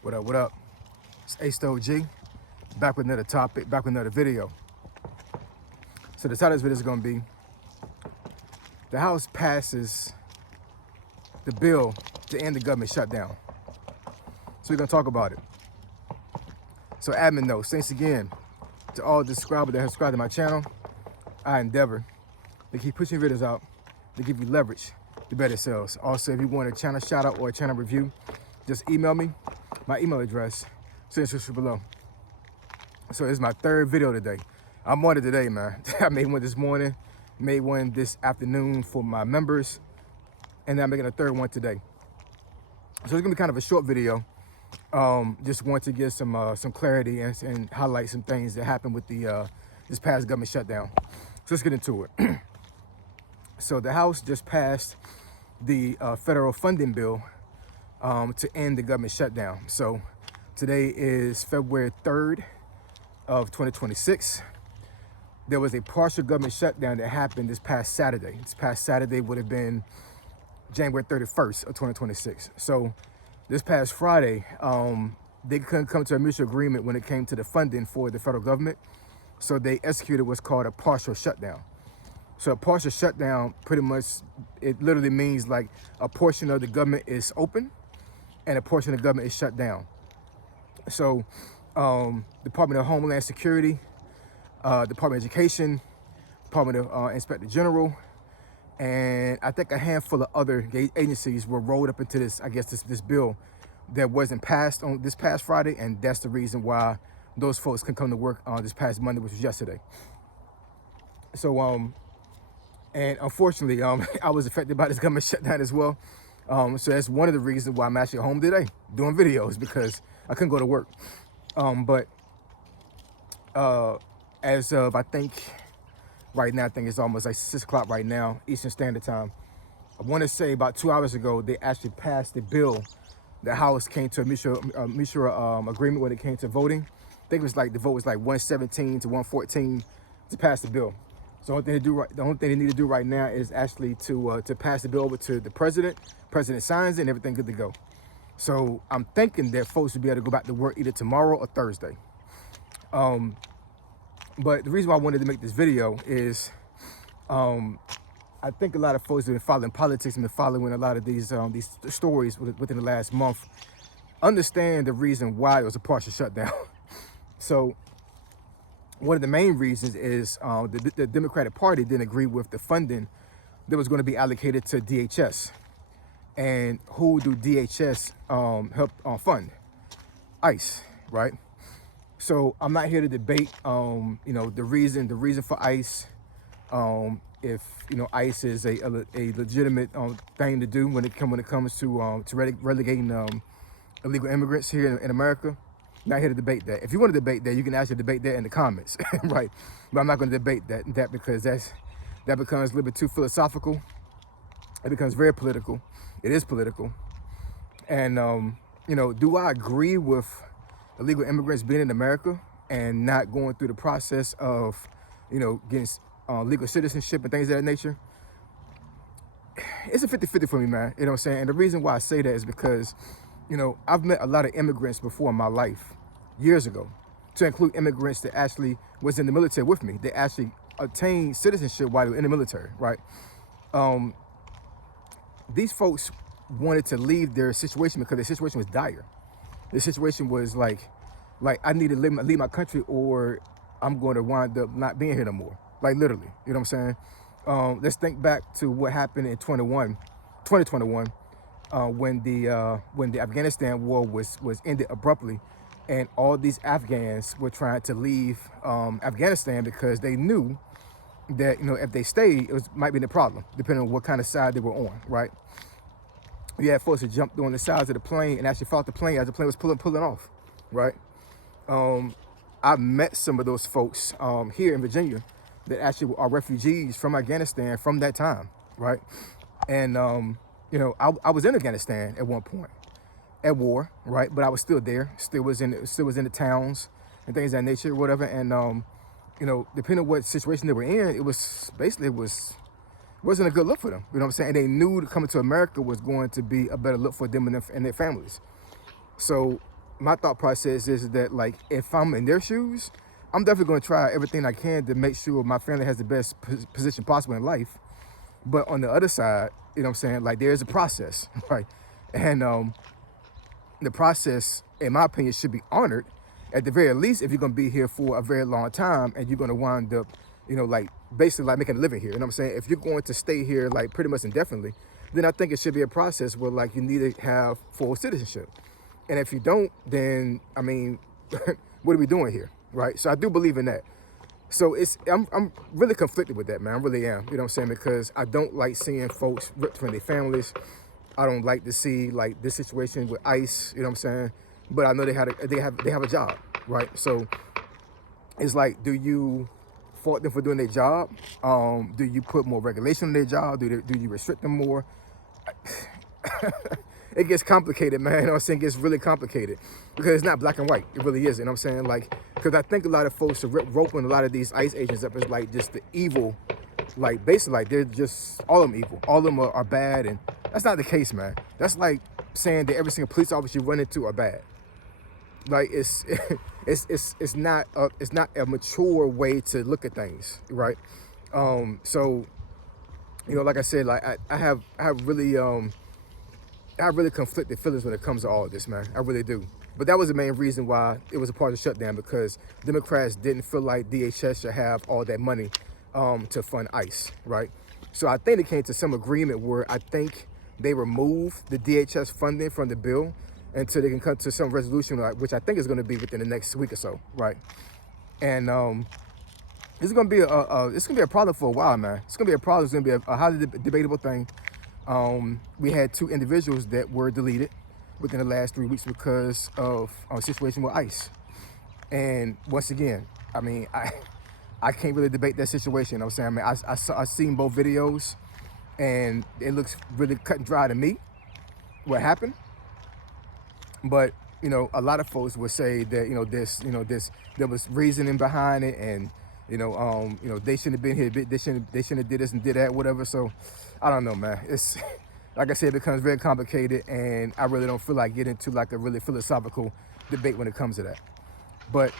What up, what up? It's OG, back with another topic, back with another video. So the title of this video is gonna be, the House passes the bill to end the government shutdown. So we're gonna talk about it. So admin notes, thanks again to all the subscribers that have subscribed to my channel. I endeavor to keep pushing videos out to give you leverage to better sales. Also, if you want a channel shout out or a channel review, just email me. My email address is in the description below. So it's my third video today. I'm on it today, man. I made one this morning, made one this afternoon for my members, and I'm making a third one today. So it's gonna be kind of a short video. Just want to get some clarity and highlight some things that happened with the this past government shutdown. So let's get into it. So the House just passed the federal funding bill to end the government shutdown. So today is February 3rd of 2026. There was a partial government shutdown that happened this past Saturday. This past Saturday would have been January 31st of 2026. So this past Friday, they couldn't come to a mutual agreement when it came to the funding for the federal government. So they executed what's called a partial shutdown. So a partial shutdown, pretty much, it literally means like a portion of the government is open and a portion of the government is shut down. So Department of Homeland Security, Department of Education, Department of Inspector General, and I think a handful of other agencies were rolled up into this, I guess, this bill that wasn't passed on this past Friday, and that's the reason why those folks can come to work on this past Monday, which was yesterday. So, and unfortunately, I was affected by this government shutdown as well. So that's one of the reasons why I'm actually home today doing videos, because I couldn't go to work. But as of, I think, right now, I think it's almost like 6 o'clock right now, Eastern Standard Time. I want to say about 2 hours ago, they actually passed the bill. The House came to a mutual agreement when it came to voting. I think it was like, the vote was like 117 to 114 to pass the bill. So the only thing they need to do right now is actually to pass the bill over to the president. President signs it and everything good to go. So I'm thinking that folks will be able to go back to work either tomorrow or Thursday. But the reason why I wanted to make this video is I think a lot of folks have been following politics and been following a lot of these stories within the last month understand the reason why it was a partial shutdown. So one of the main reasons is the Democratic Party didn't agree with the funding that was going to be allocated to DHS. And who do DHS help fund? ICE, right? So I'm not here to debate, you know, the reason for ICE, if ICE is a legitimate thing to do when it comes to relegating illegal immigrants here in America. Not here to debate that. If you want to debate that, you can actually debate that in the comments, right? But I'm not going to debate that because that becomes a little bit too philosophical. It becomes very political. It is political. And do I agree with illegal immigrants being in America and not going through the process of, getting legal citizenship and things of that nature? It's a 50-50 for me, man. You know what I'm saying? And the reason why I say that is because, I've met a lot of immigrants before in my life, years ago, to include immigrants that actually was in the military with me. They actually obtained citizenship while they were in the military, right? These folks wanted to leave their situation because their situation was dire. Their situation was like I need to leave my country or I'm going to wind up not being here no more. Like literally, you know what I'm saying? Let's think back to what happened in 2021, when the Afghanistan war was ended abruptly, and all these Afghans were trying to leave Afghanistan because they knew that if they stayed, might be the problem, depending on what kind of side they were on, right? You had folks that jumped on the sides of the plane and actually fought the plane as the plane was pulling off, right? I met some of those folks here in Virginia that actually are refugees from Afghanistan from that time, right? And I was in Afghanistan at one point, at war, right? But I was still there, still was in the towns and things of that nature, whatever. And depending on what situation they were in, it wasn't a good look for them. You know what I'm saying? And they knew coming to America was going to be a better look for them and their families. So my thought process is that, like, if I'm in their shoes, I'm definitely going to try everything I can to make sure my family has the best position possible in life. But on the other side, you know what I'm saying, like, there's a process, right? And the process, in my opinion, should be honored. At the very least, if you're going to be here for a very long time and you're going to wind up, you know, like, basically like making a living here, you know what I'm saying? If you're going to stay here, like, pretty much indefinitely, then I think it should be a process where, like, you need to have full citizenship. And if you don't, then, I mean, what are we doing here, right? So I do believe in that. So I'm really conflicted with that, man. I really am, you know what I'm saying? Because I don't like seeing folks ripped from their families. I don't like to see, like, this situation with ICE, you know what I'm saying? But I know they have a job, right? So it's like, do you fault them for doing their job? Do you put more regulation on their job? Do you restrict them more? It gets complicated, man. You know what I'm saying? It gets really complicated because it's not black and white. It really isn't. You know what I'm saying? Like, because I think a lot of folks are roping a lot of these ICE agents up as, like, just the evil, like, basically, like, they're just, all of them evil. All of them are bad, and that's not the case, man. That's like saying that every single police officer you run into are bad. Like, it's not a mature way to look at things, right? So, you know, like I said, like, I have really conflicted feelings when it comes to all of this, man. I really do. But that was the main reason why it was a part of the shutdown, because Democrats didn't feel like DHS should have all that money to fund ICE, right? So I think they came to some agreement where I think they removed the DHS funding from the bill until they can come to some resolution, which I think is going to be within the next week or so, right? And it's going to be a problem for a while, man. It's going to be a problem. It's going to be a highly debatable thing. We had 2 individuals that were deleted within the last 3 weeks because of a situation with ICE. And once again, I mean, I can't really debate that situation. You know what I'm saying? I mean, I seen both videos, and it looks really cut and dry to me what happened. But, you know, a lot of folks would say that, there was reasoning behind it, and, they shouldn't have been here. They shouldn't have did this and did that, whatever. So I don't know, man. It's, like I said, it becomes very complicated, and I really don't feel like getting into, like, a really philosophical debate when it comes to that. But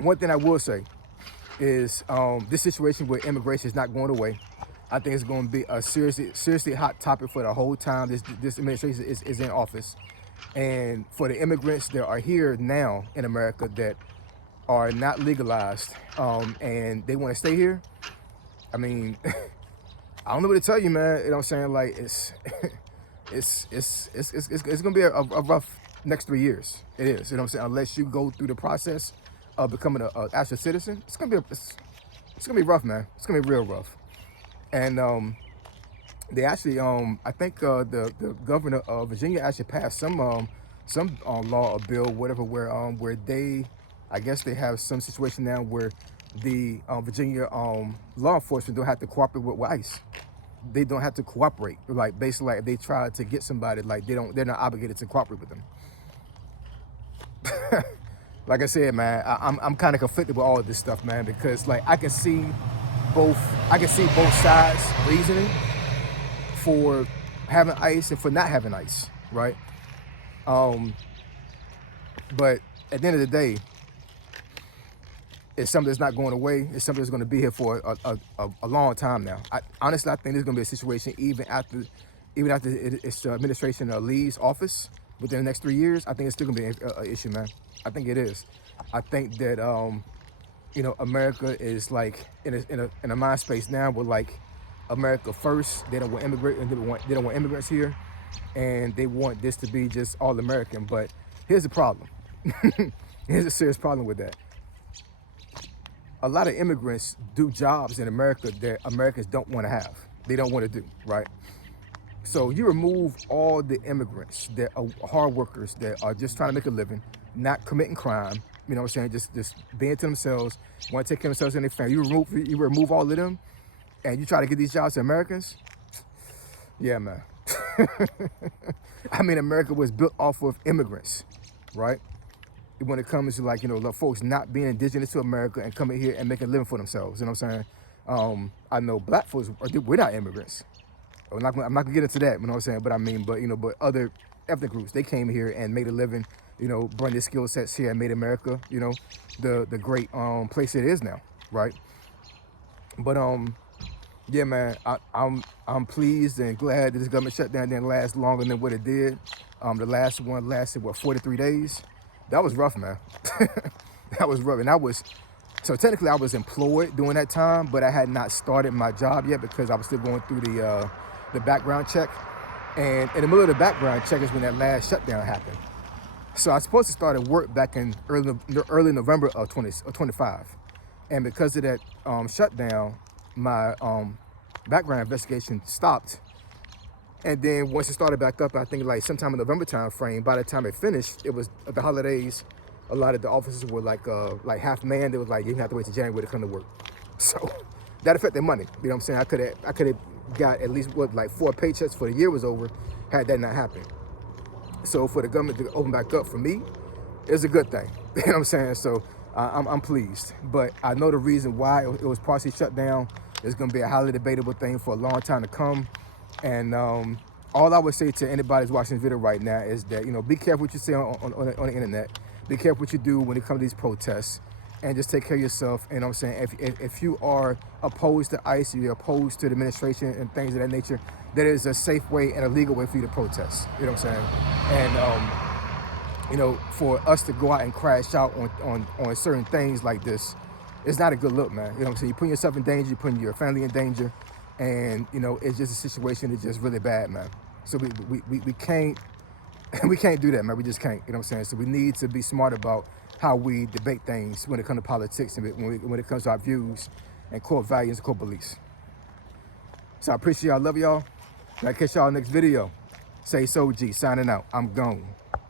one thing I will say is this situation with immigration is not going away. I think it's going to be a seriously hot topic for the whole time this administration is in office. And for the immigrants that are here now in America that are not legalized and they want to stay here, I mean, I don't know what to tell you, man. You know what I'm saying? Like, it's gonna be a rough next 3 years. It is. You know what I'm saying? Unless you go through the process of becoming an actual citizen, it's gonna be rough, man. It's gonna be real rough. And they actually, I think the governor of Virginia actually passed some law or bill, whatever, where they, I guess they have some situation now where the Virginia law enforcement don't have to cooperate with ICE. They don't have to cooperate. Like, basically, like, if they try to get somebody, like, they're not obligated to cooperate with them. Like I said, man, I'm kind of conflicted with all of this stuff, man, because, like, I can see both sides reasoning for having ICE and for not having ICE, right? But at the end of the day, it's something that's not going away. It's something that's going to be here for a long time now. Honestly, I think there's going to be a situation even after its administration leaves office within the next 3 years. I think it's still going to be an issue, man. I think it is. I think that America is, like, in a mind space now where, like, America first. They don't want immigrants here, and they want this to be just all American. But here's the problem. Here's a serious problem with that. A lot of immigrants do jobs in America that Americans don't want to have. They don't want to do, right? So you remove all the immigrants that are hard workers that are just trying to make a living, not committing crime, you know what I'm saying, just being to themselves, want to take care of themselves and their family. You remove all of them, and you try to get these jobs to Americans? Yeah, man. I mean, America was built off of immigrants, right? When it comes to, like, the folks not being indigenous to America and coming here and making a living for themselves, you know what I'm saying? I know black folks, we're not immigrants. I'm not gonna get into that, you know what I'm saying? But I mean, but other ethnic groups. They came here and made a living, you know, brought their skill sets here and made America, you know, the great place it is now, right? But yeah, man, I'm pleased and glad that this government shutdown didn't last longer than what it did. The last one lasted, what, 43 days? That was rough, man. That was rough. And so technically I was employed during that time, but I had not started my job yet because I was still going through the background check. And in the middle of the background check is when that last shutdown happened. So I was supposed to start at work back in early November of 25. And because of that shutdown, my background investigation stopped. And then once it started back up, I think like sometime in November time frame, by the time it finished, it was the holidays. A lot of the officers were like half manned. They was like, you didn't have to wait till January to come to work. So that affected money. You know what I'm saying? I could have got at least what, like 4 paychecks for the year was over had that not happened. So for the government to open back up for me is a good thing. You know what I'm saying? So I'm pleased. But I know the reason why it was partially shut down is going to be a highly debatable thing for a long time to come. And all I would say to anybody who's watching this video right now is that, you know, be careful what you say on the internet. Be careful what you do when it comes to these protests. And just take care of yourself. And I'm saying, if you are opposed to ICE, you're opposed to the administration and things of that nature, there is a safe way and a legal way for you to protest. You know what I'm saying? And you know, for us to go out and crash out on certain things like this, it's not a good look, man. You know what I'm saying? You're putting yourself in danger, you're putting your family in danger, and you know, it's just a situation that's just really bad, man. So we can't we can't do that, man. We just can't. You know what I'm saying? So we need to be smart about how we debate things when it comes to politics and when it comes to our views and core values and core beliefs. So I appreciate y'all. Love y'all. I'll catch y'all next video. Say so, G. Signing out. I'm gone.